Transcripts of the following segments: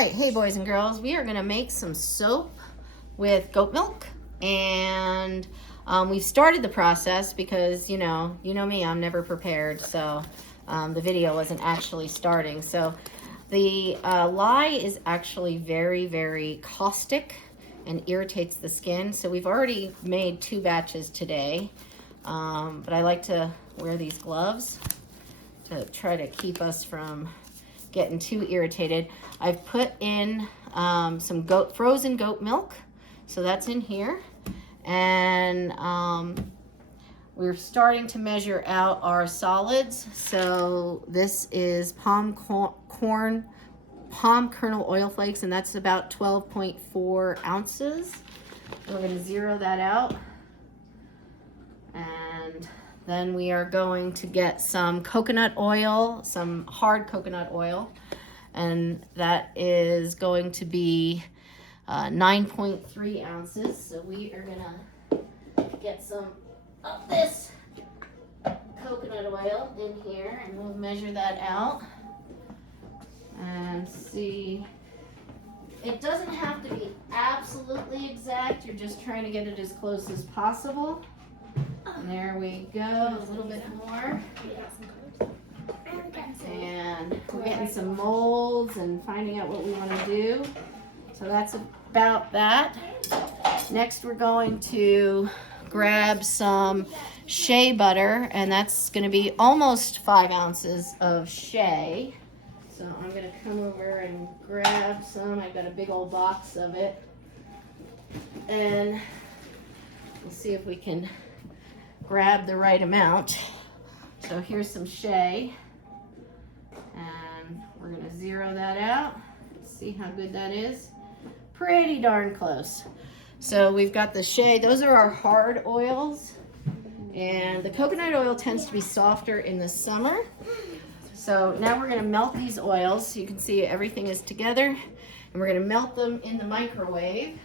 right, hey boys and girls, we are gonna make some soap with goat milk, and we've started the process because you know me, I'm never prepared, so the video wasn't actually starting. So the lye is actually very, very caustic and irritates the skin. So we've already made 2 batches today, but I like to wear these gloves to try to keep us from getting too irritated. I've put in some frozen goat milk, so that's in here, and we're starting to measure out our solids. So this is palm kernel oil flakes, and that's about 12.4 ounces. We're going to zero that out, and then we are going to get some coconut oil, some hard coconut oil, and that is going to be 9.3 ounces. So we are gonna get some of this coconut oil in here, and we'll measure that out and see. It doesn't have to be absolutely exact. You're just trying to get it as close as possible. And there we go, a little bit more. And we're getting some molds and finding out what we want to do. So that's about that. Next we're going to grab some shea butter, and that's going to be almost 5 ounces of shea. So I'm going to come over and grab some. I've got a big old box of it. And we'll see if we can grab the right amount. So here's some shea, and we're gonna zero that out. See how good that is. Pretty darn close. So we've got the shea. Those are our hard oils, and the coconut oil tends to be softer in the summer. So now we're gonna melt these oils so you can see everything is together, and we're gonna melt them in the microwave.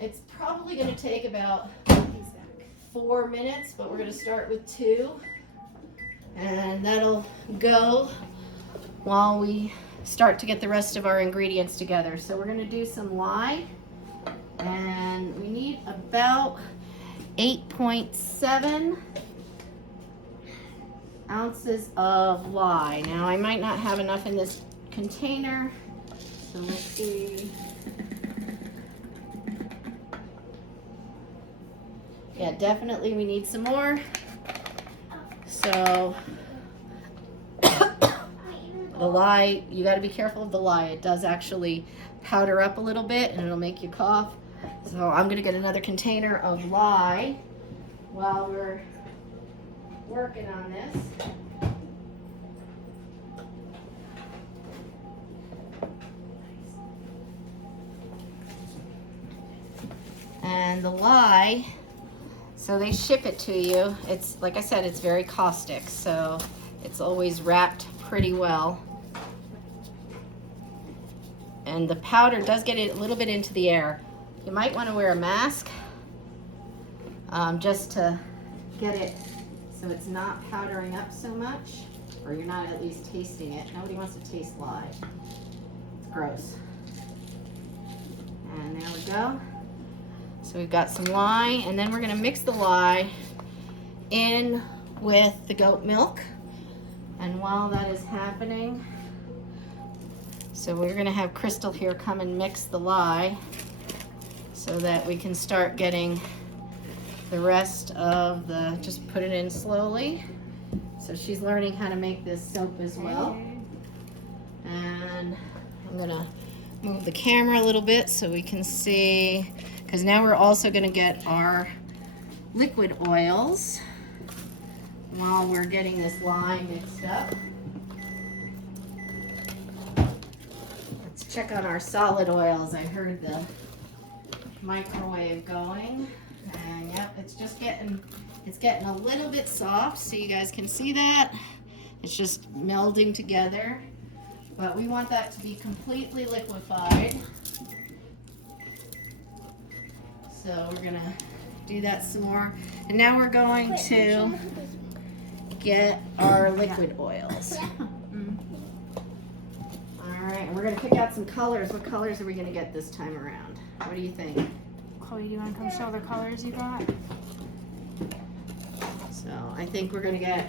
It's probably gonna take about 4 minutes, but we're going to start with 2, and that'll go while we start to get the rest of our ingredients together. So we're going to do some lye, and we need about 8.7 ounces of lye. Now I might not have enough in this container, so we'll see. Yeah, definitely we need some more. So the lye, you got to be careful of the lye. It does actually powder up a little bit, and it'll make you cough. So I'm going to get another container of lye while we're working on this. And the lye, so they ship it to you. It's, like I said, it's very caustic, so it's always wrapped pretty well. And the powder does get it a little bit into the air. You might want to wear a mask just to get it so it's not powdering up so much, or you're not at least tasting it. Nobody wants to taste lye. It's gross. And there we go. So we've got some lye, and then we're going to mix the lye in with the goat milk. And while that is happening, so we're going to have Crystal here come and mix the lye so that we can start getting the rest of the, just put it in slowly. So she's learning how to make this soap as well. And I'm going to move the camera a little bit so we can see, because now we're also going to get our liquid oils while we're getting this lye mixed up. Let's check on our solid oils. I heard the microwave going, and yep, it's getting a little bit soft, so you guys can see that. It's just melding together, but we want that to be completely liquefied. So we're gonna do that some more. And now we're going to get our liquid oils. All right, and we're gonna pick out some colors. What colors are we gonna get this time around? What do you think? Chloe, do you want to come show the colors you got? So I think we're gonna get,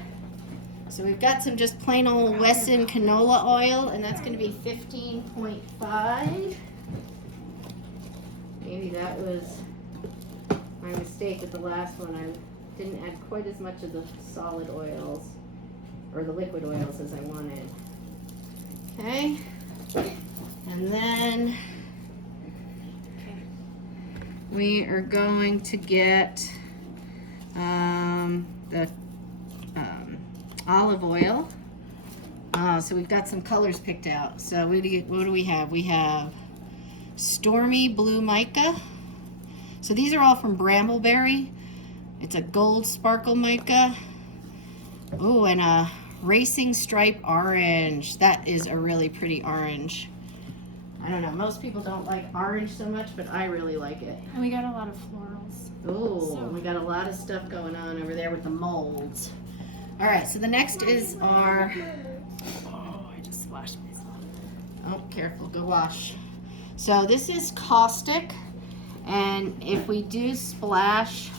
so we've got some just plain old Wesson canola oil, and that's gonna be 15.5. Maybe that was my mistake with the last one. I didn't add quite as much of the solid oils, or the liquid oils, as I wanted. Okay, and then we are going to get the olive oil. So we've got some colors picked out. So what do we have? We have Stormy Blue Mica. So these are all from Brambleberry. It's a gold sparkle mica. Oh, and a Racing Stripe Orange. That is a really pretty orange. I don't know, most people don't like orange so much, but I really like it. And we got a lot of florals. Oh, we got a lot of stuff going on over there with the molds. All right, so the next is our, Oh, I just splashed myself. oh, careful, go wash. So this is caustic, and if we do splash,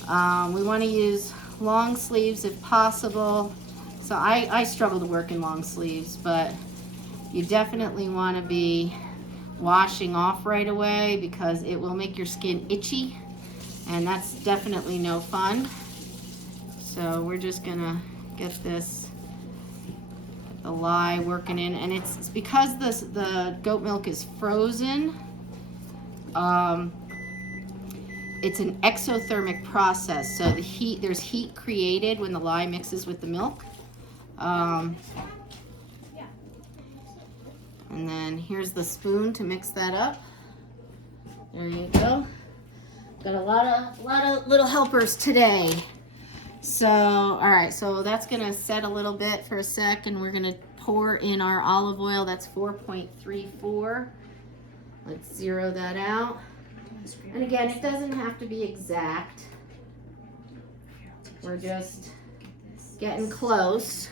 we want to use long sleeves if possible. So I struggle to work in long sleeves, but you definitely want to be washing off right away because it will make your skin itchy, and that's definitely no fun. So we're just gonna get the lye working in, and it's because the goat milk is frozen. It's an exothermic process, so there's heat created when the lye mixes with the milk. And then here's the spoon to mix that up. There you go. Got a lot of little helpers today. So, all right, so that's gonna set a little bit for a sec, and we're gonna pour in our olive oil. That's 4.34. Let's zero that out. And again, it doesn't have to be exact. We're just getting close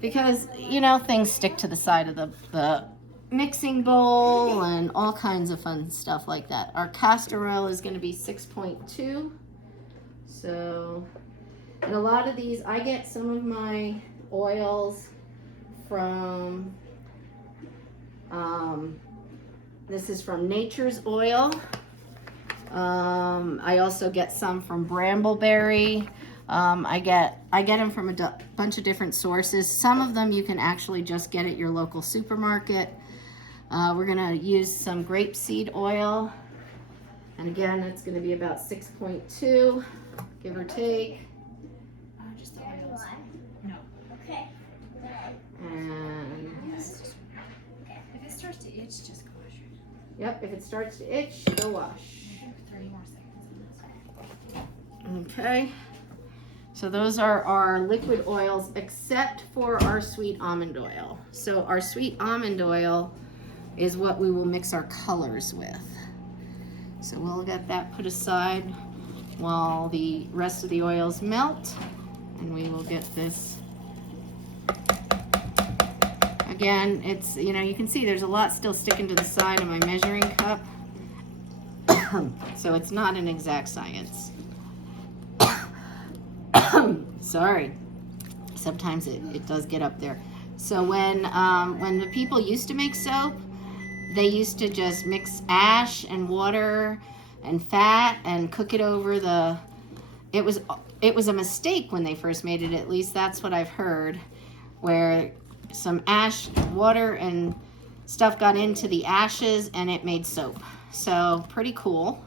because, you know, things stick to the side of the mixing bowl and all kinds of fun stuff like that. Our castor oil is going to be 6.2. So, and a lot of these, I get some of my oils from, this is from Nature's Oil. I also get some from Brambleberry. I get them from a bunch of different sources. Some of them you can actually just get at your local supermarket. We're gonna use some grapeseed oil. And again, it's gonna be about 6.2, give or take. Just the oils. No. Okay. And If it starts to itch, just go wash it. yep, if it starts to itch, go wash. 30 more seconds on this. Okay. So those are our liquid oils except for our sweet almond oil. So our sweet almond oil is what we will mix our colors with. So we'll get that put aside while the rest of the oils melt, and we will get this. Again, it's, you know, you can see there's a lot still sticking to the side of my measuring cup. So it's not an exact science. Sorry. Sometimes it does get up there. So when the people used to make soap, they used to just mix ash and water and fat and cook it over the, it was a mistake when they first made it, at least that's what I've heard, where some ash, water and stuff got into the ashes and it made soap. So pretty cool.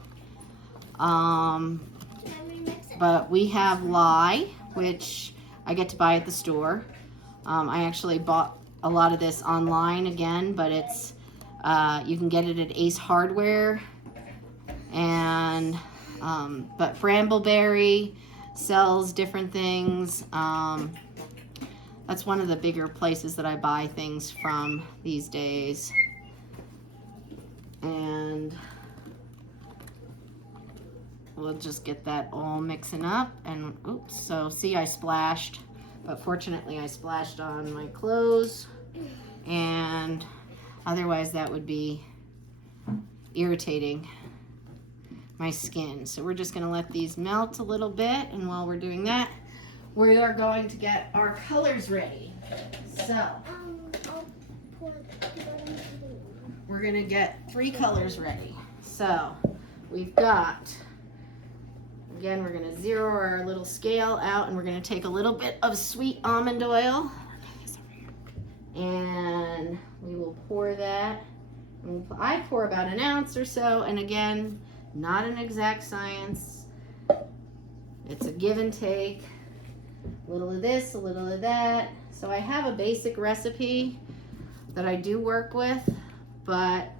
But we have lye, which I get to buy at the store. I actually bought a lot of this online again, but it's you can get it at Ace Hardware. And but Brambleberry sells different things. That's one of the bigger places that I buy things from these days. And we'll just get that all mixing up. And oops, so see, I splashed, but fortunately I splashed on my clothes. and otherwise that would be irritating my skin. So we're just going to let these melt a little bit, and while we're doing that, we are going to get our colors ready. So we're going to get 3 colors ready. So we've got, again, we're going to zero our little scale out, and we're going to take a little bit of sweet almond oil, and we will pour that. I pour about an ounce or so, and again, not an exact science. It's a give and take. A little of this, a little of that. So I have a basic recipe that I do work with, but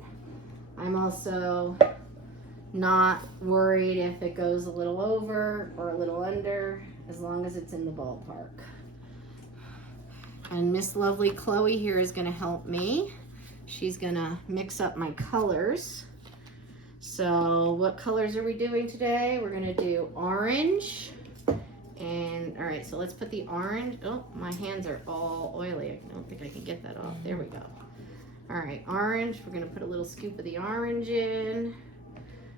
I'm also not worried if it goes a little over or a little under, as long as it's in the ballpark. And Miss Lovely Chloe here is going to help me. She's going to mix up my colors. So what colors are we doing today? We're going to do orange. And all right, so let's put the orange. Oh, my hands are all oily. I don't think I can get that off. There we go. All right, orange. We're going to put a little scoop of the orange in.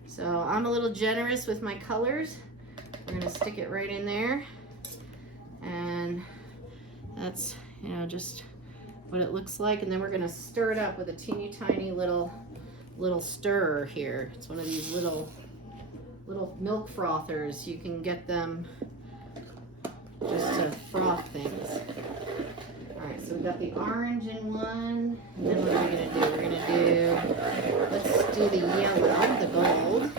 So I'm a little generous with my colors. We're going to stick it right in there. And that's, you know, just what it looks like. And then we're going to stir it up with a teeny tiny little stirrer here. It's one of these little milk frothers. You can get them just to froth things. All right, so we've got the orange in one. And then what are we going to do? We're going to do, let's do the yellow, the gold.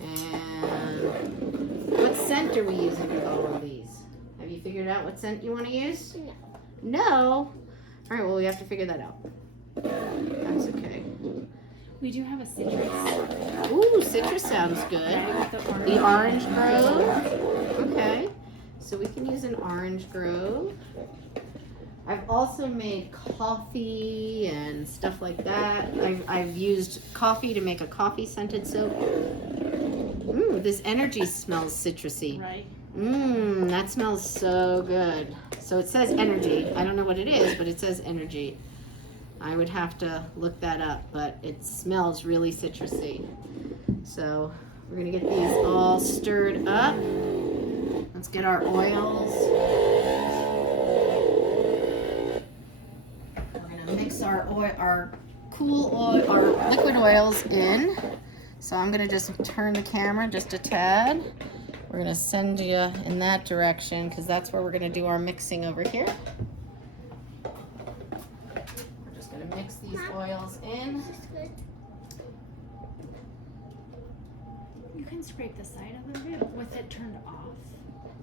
And what scent are we using with all of these? Have you figured out what scent you want to use? No. No? All right, well, we have to figure that out. That's okay. We do have a citrus. Ooh, citrus sounds good. The orange grove. Okay. So we can use an orange grove. I've also made coffee and stuff like that. I've used coffee to make a coffee scented soap. Ooh, this energy smells citrusy. Right. That smells so good. So it says energy. I don't know what it is, but it says energy. I would have to look that up, but it smells really citrusy. So we're gonna get these all stirred up. Let's get our oils. We're gonna mix our oil, our cool oil, our liquid oils in. So I'm gonna just turn the camera just a tad. We're gonna send you in that direction because that's where we're gonna do our mixing over here. We're just gonna mix these oils in. This is good. You can scrape the side of it with it turned off,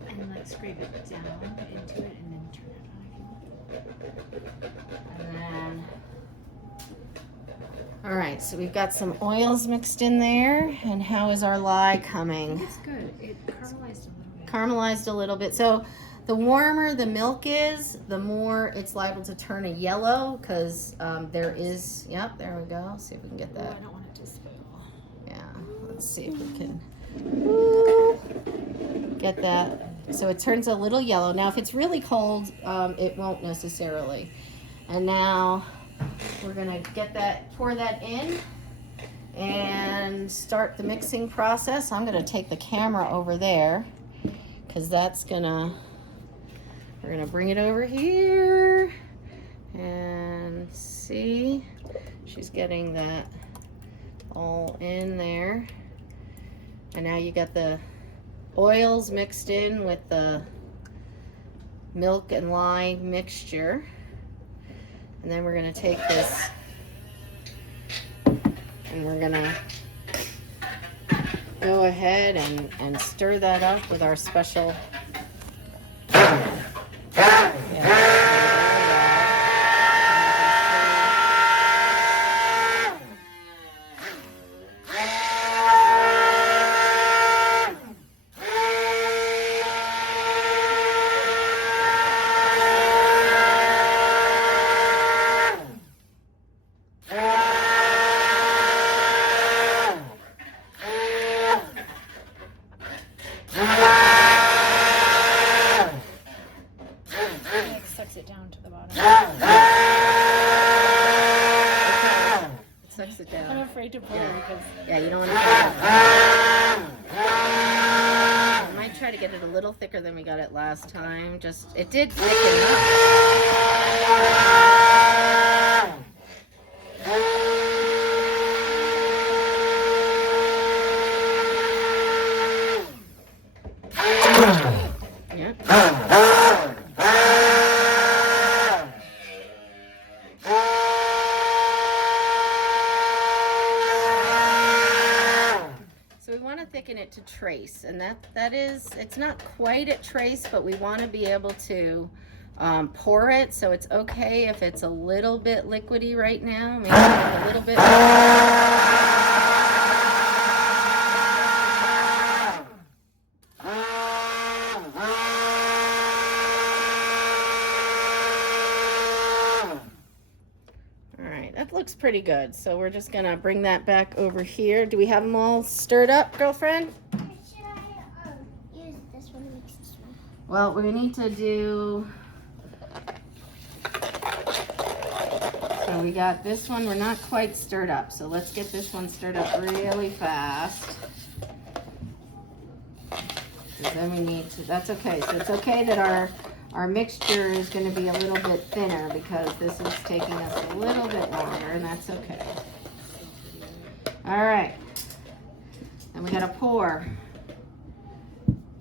and like scrape it down into it, and then turn it on if you want. And then, all right, so we've got some oils mixed in there. And how is our lye coming? It's good. It caramelized a little bit. Caramelized a little bit. So the warmer the milk is, the more it's liable to turn a yellow because there is, yep, there we go. See if we can get Oh, that. I don't want it to spill. Yeah, let's see if we can get that. So it turns a little yellow. Now, if it's really cold, it won't necessarily. And now we're gonna get that, pour that in and start the mixing process. I'm gonna take the camera over there because we're gonna bring it over here and see. She's getting that all in there. And now you got the oils mixed in with the milk and lye mixture. And then we're gonna take this and we're gonna go ahead and stir that up with our special. it down to the bottom. It sucks it I'm down. afraid to pull because Yeah, you don't want to pull it. I might try to get it a little thicker than we got it last time. Just, it did thicken up. So we want to thicken it to trace, and that is, it's not quite at trace, but we want to be able to pour it, so it's okay if it's a little bit liquidy right now, maybe a little bit. Looks pretty good, so we're just gonna bring that back over here. Do we have them all stirred up, girlfriend? Should I use this one to mix this one? Well, we need to do, so we got this one, we're not quite stirred up, so let's get this one stirred up really fast. Because then we need to, that's okay, so it's okay that our mixture is going to be a little bit thinner because this is taking us a little bit longer, and that's okay. All right, then we got to pour.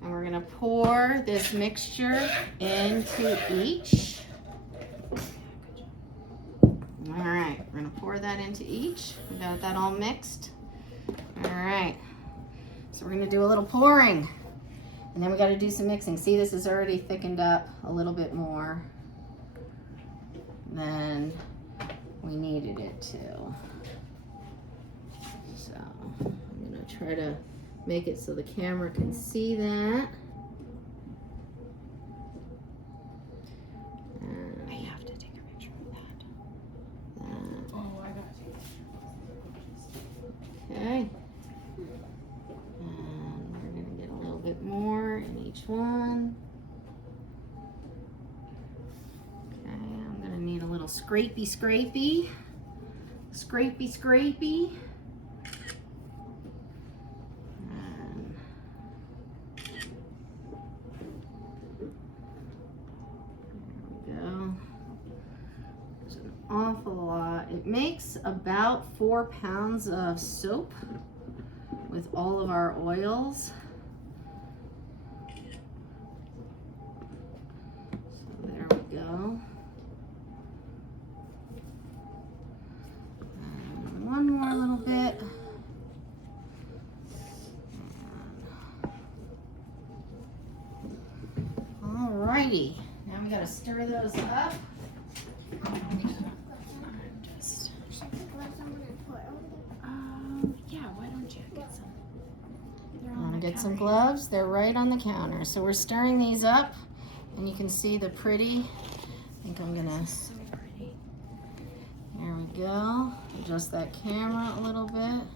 And we're going to pour this mixture into each. All right, we're going to pour that into each. We got that all mixed. All right, so we're going to do a little pouring. And then we got to do some mixing. See, this is already thickened up a little bit more than we needed it to. So I'm going to try to make it so the camera can see that. I have to take a picture of that. Oh, I got you. Okay. Bit more in each one. Okay, I'm gonna need a little scrapey. And there we go. There's an awful lot. It makes about 4 pounds of soap with all of our oils. One more little bit. Alrighty, now we gotta stir those up. Yeah, why don't you get some? I want to get some gloves. They're right on the counter. So we're stirring these up, and you can see the pretty. I think I'm gonna. So pretty. There we go. Adjust that camera a little bit.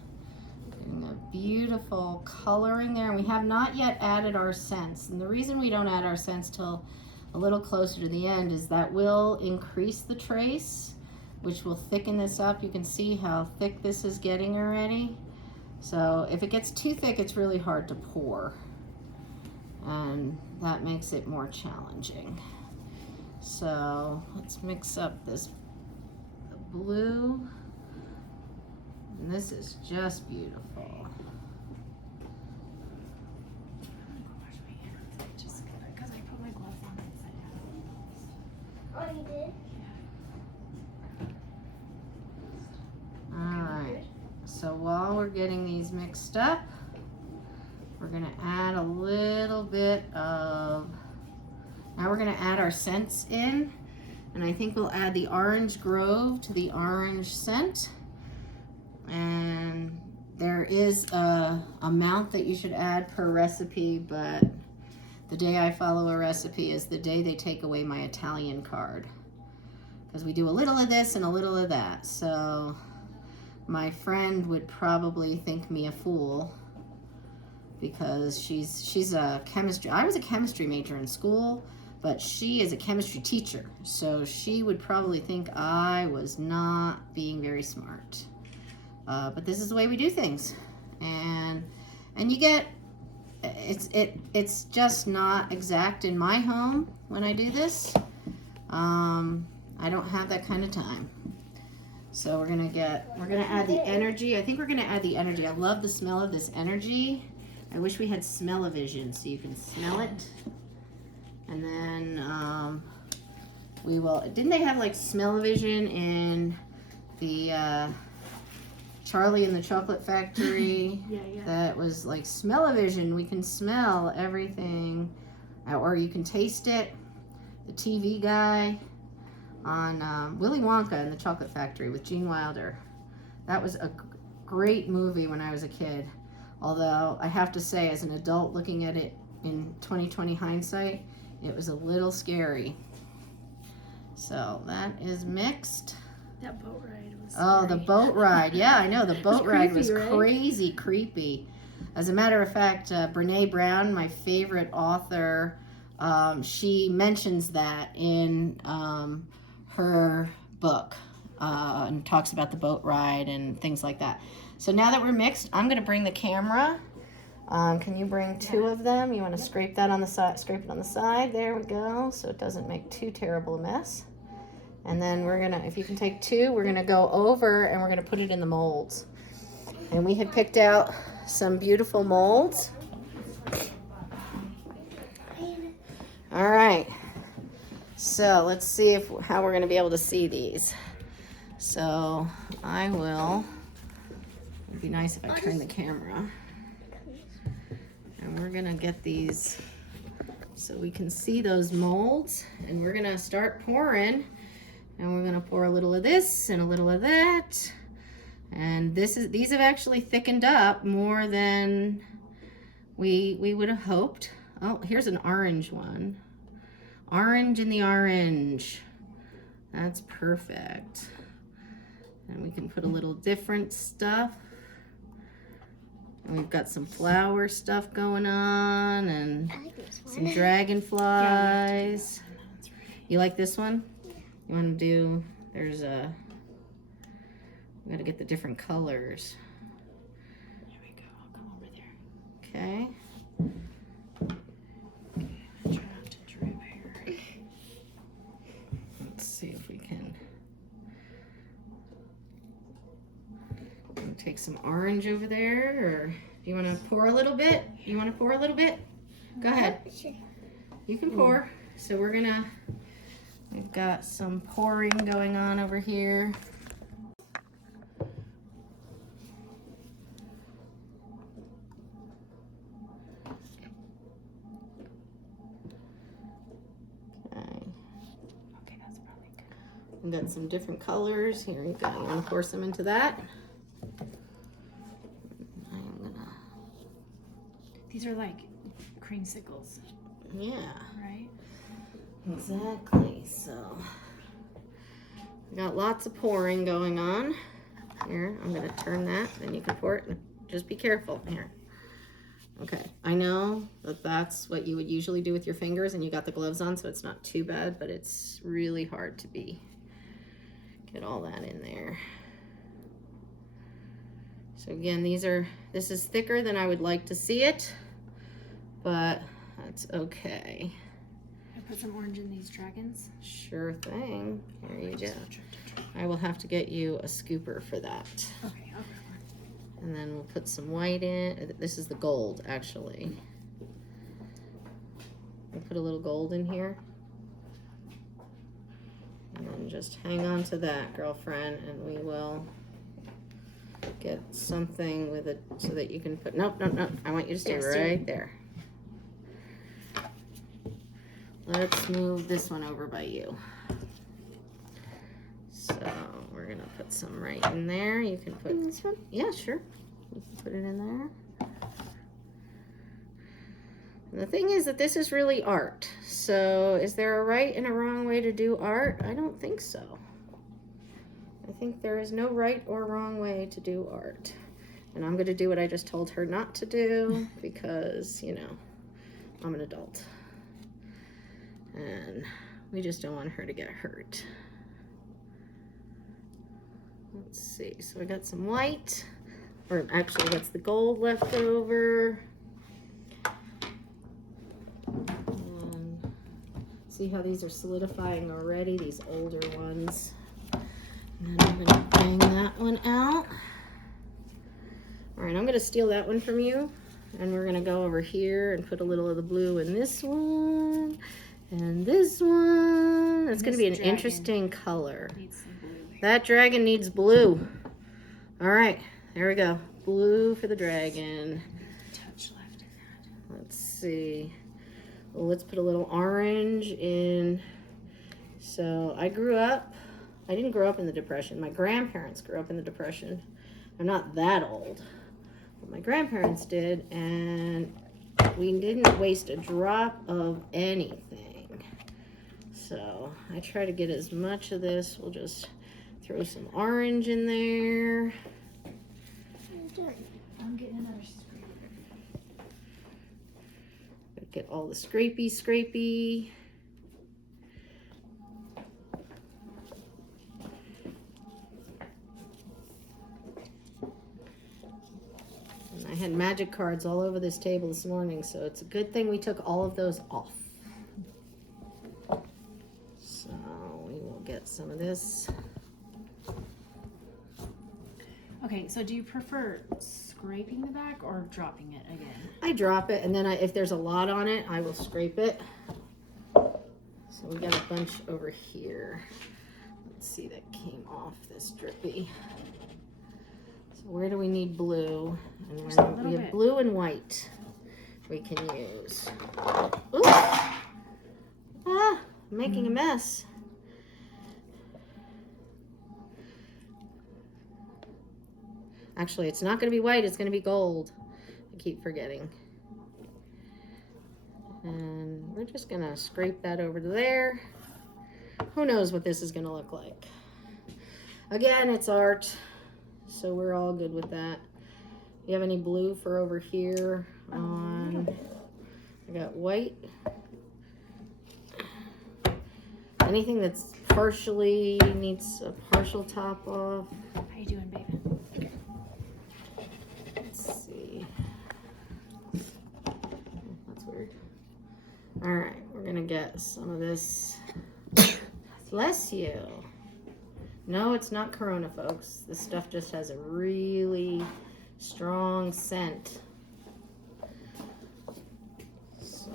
Getting a beautiful coloring there. And we have not yet added our scents. And the reason we don't add our scents till a little closer to the end is that will increase the trace, which will thicken this up. You can see how thick this is getting already. So if it gets too thick, it's really hard to pour. And that makes it more challenging. So let's mix up this blue, and this is just beautiful. Just because I put my gloves on inside out. Oh, you did? Alright, so while we're getting these mixed up, we're going to add a little bit of, now we're going to add our scents in. And I think we'll add the Orange Grove to the orange scent. And there is a amount that you should add per recipe, but the day I follow a recipe is the day they take away my Italian card. Because we do a little of this and a little of that. So my friend would probably think me a fool because she's a chemistry, I was a chemistry major in school, but she is a chemistry teacher, so she would probably think I was not being very smart. But this is the way we do things, and you get it's just not exact in my home when I do this. I don't have that kind of time. So we're gonna add the energy. I think we're gonna add the energy. I love the smell of this energy. I wish we had smell-o-vision so you can smell it. And then we will, didn't they have like smell-o-vision in the Charlie and the Chocolate Factory? Yeah. That was like smell-o-vision. We can smell everything, or you can taste it. The TV guy on Willy Wonka and the Chocolate Factory with Gene Wilder. That was a great movie when I was a kid. Although I have to say, as an adult looking at it in 2020 hindsight, it was a little scary. So that is mixed. That boat ride was Oh, the scary. boat ride. Yeah, I know. The boat ride was creepy, right? crazy creepy. As a matter of fact, Brene Brown, my favorite author, she mentions that in her book and talks about the boat ride and things like that. So now that we're mixed, I'm going to bring the camera. Can you bring 2 of them? You want to scrape that on the side, scrape it on the side. There we go. So it doesn't make too terrible a mess. And then we're going to, if you can take 2, we're going to go over and we're going to put it in the molds. And we had picked out some beautiful molds. All right. So let's see how we're going to be able to see these. So I will, it'd be nice if I turn the camera. And we're going to get these so we can see those molds. And we're going to start pouring. And we're going to pour a little of this and a little of that. And these have actually thickened up more than we would have hoped. Oh, here's an orange one. Orange in the orange. That's perfect. And we can put a little different stuff. And we've got some flower stuff going on and some dragonflies. You like this one? You want to do, we got to get the different colors. There we go. I'll come over there. Okay. Try not to drip here. Let's see if we can take some orange over there, or do you want to pour a little bit? You want to pour a little bit? Go ahead. You can pour. So we've got some pouring going on over here. Okay, that's probably good. We've got some different colors. Here you go. You want to pour some into that? These are like creamsicles, Yeah, right? exactly. So we got lots of pouring going on. Here, I'm going to turn that, then you can pour it. Just be careful. Here. Okay, I know that that's what you would usually do with your fingers, and you got the gloves on, so it's not too bad, but it's really hard to get all that in there. So again, this is thicker than I would like to see it, but that's okay. I put some orange in these dragons. Sure thing. There you go. I will have to get you a scooper for that. Okay. And then we'll put some white in. This is the gold, actually. We'll put a little gold in here. And then just hang on to that, girlfriend, and we will get something with it so that you can put, nope. I want you to stay right there. Let's move this one over by you. So we're gonna put some right in there. You can put this one. Yeah, sure. You can put it in there. And the thing is that this is really art. So is there a right and a wrong way to do art? I don't think so. I think there is no right or wrong way to do art. And I'm gonna do what I just told her not to do because, you know, I'm an adult. And we just don't want her to get hurt. Let's see, so I got some white, or actually that's the gold left over. And see how these are solidifying already, these older ones. And then I'm gonna bang that one out. All right, I'm gonna steal that one from you, and we're gonna go over here and put a little of the blue in this one and this one. It's gonna be an interesting color. That dragon needs blue. All right, there we go. Blue for the dragon. Touch left in that. Let's see. Well, let's put a little orange in. So I didn't grow up in the Depression. My grandparents grew up in the Depression. I'm not that old. But my grandparents did, and we didn't waste a drop of anything. So I try to get as much of this. We'll just throw some orange in there. I'm getting another scrape. Get all the scrapey. And I had magic cards all over this table this morning, so it's a good thing we took all of those off. So we will get some of this. Okay, so do you prefer scraping the back or dropping it again? I drop it, and then if there's a lot on it, I will scrape it. So we got a bunch over here. Let's see, that came off this drippy. So where do we need blue? And we have blue and white we can use. Ooh! Ah, I'm making a mess. Actually, it's not going to be white, it's going to be gold. I keep forgetting. And we're just going to scrape that over to there. Who knows what this is going to look like. Again, it's art, so we're all good with that. You have any blue for over here? I got white. Anything that's partially needs a partial top off. How you doing, babe? Let's see. That's weird. All right, we're gonna get some of this. Bless you. No, it's not Corona, folks. This stuff just has a really strong scent. So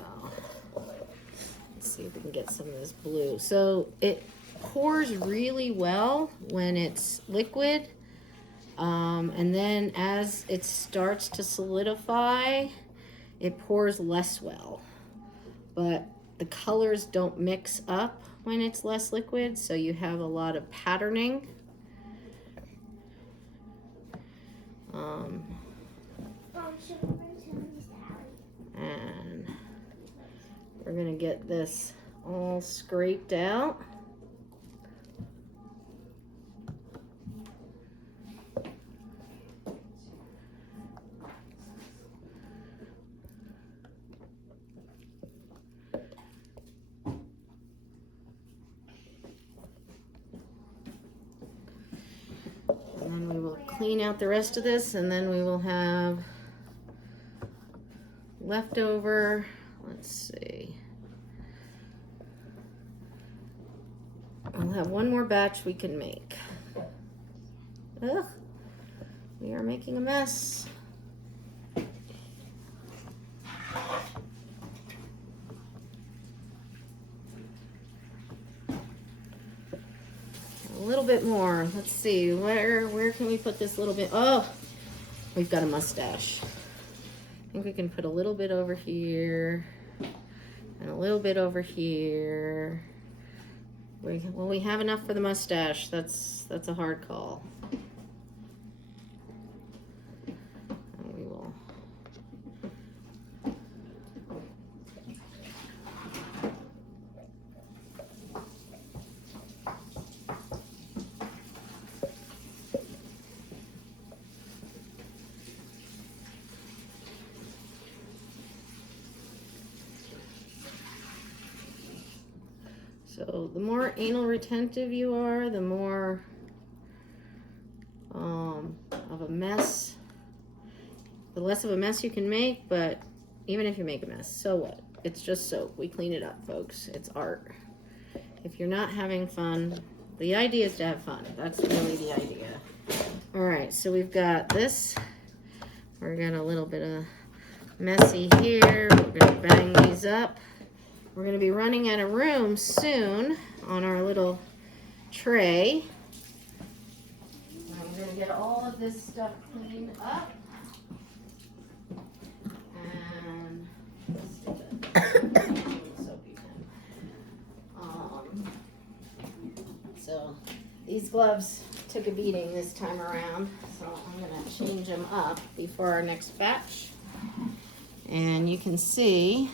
let's see if we can get some of this blue. So it pours really well when it's liquid. And then as it starts to solidify, it pours less well. But the colors don't mix up when it's less liquid, so you have a lot of patterning. And we're gonna get this all scraped out. And then we will clean out the rest of this, and then we will have leftover, let's see. I'll have one more batch we can make. Ugh, we are making a mess. A little bit more. Let's see, where can we put this little bit? Oh, we've got a mustache. I think we can put a little bit over here and a little bit over here. Will we have enough for the mustache? That's a hard call. And we will. So the more anal retentive you are, the more of a mess, the less of a mess you can make. But even if you make a mess, so what? It's just soap. We clean it up, folks. It's art. If you're not having fun, the idea is to have fun. That's really the idea. All right, so we've got this. We're got a little bit of messy here. We're gonna bang these up. We're gonna be running out of room soon on our little tray. I'm gonna get all of this stuff cleaned up. And let's do the soapy pen. So these gloves took a beating this time around, so I'm gonna change them up before our next batch. And you can see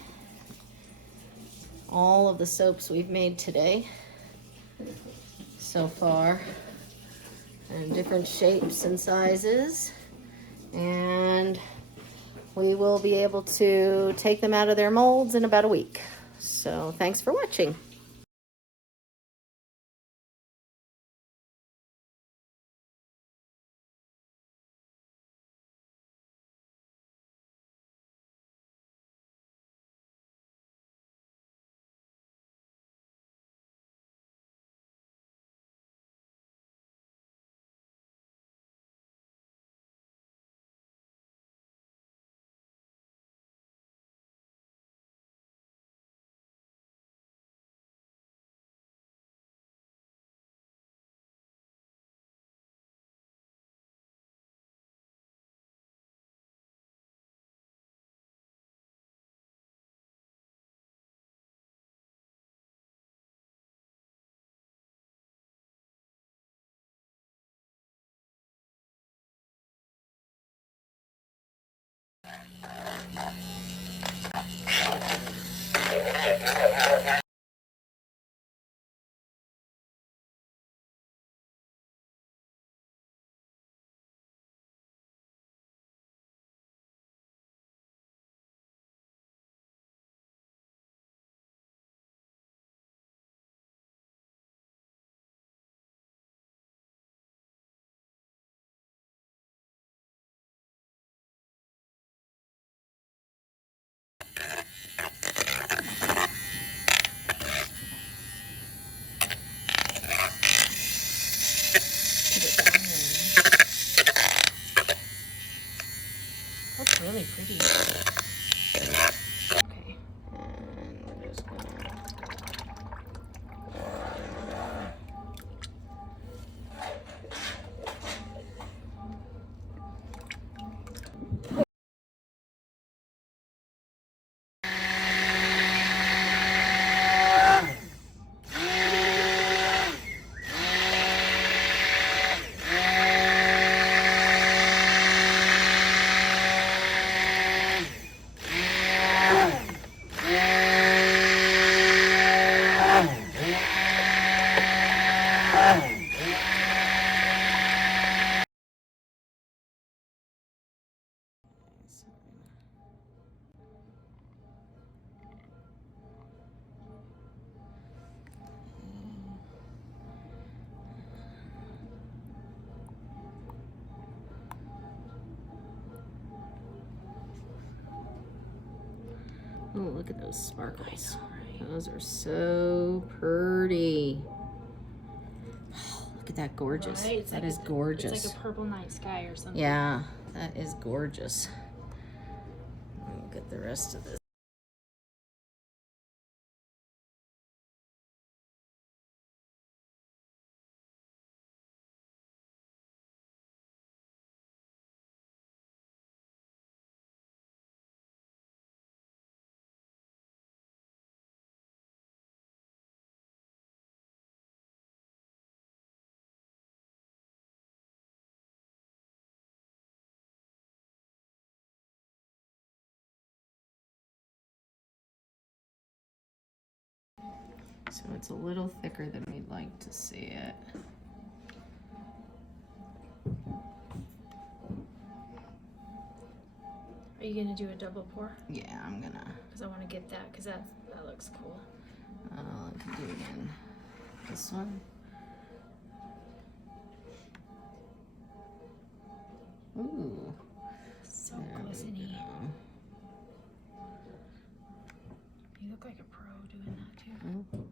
all of the soaps we've made today so far, in different shapes and sizes. And we will be able to take them out of their molds in about a week. So thanks for watching. That's really pretty. Okay, and we're just gonna oh, look at those sparkles. Those are so pretty. Oh, look at that, gorgeous. Right? That is gorgeous. It's like a purple night sky or something. Yeah, that is gorgeous. Look at the rest of this. So it's a little thicker than we'd like to see it. Are you gonna do a double pour? Yeah, I'm gonna. Because I want to get that, because that looks cool. I can do it again. This one. Ooh. So There we glistening. go. You look like a pro doing that too.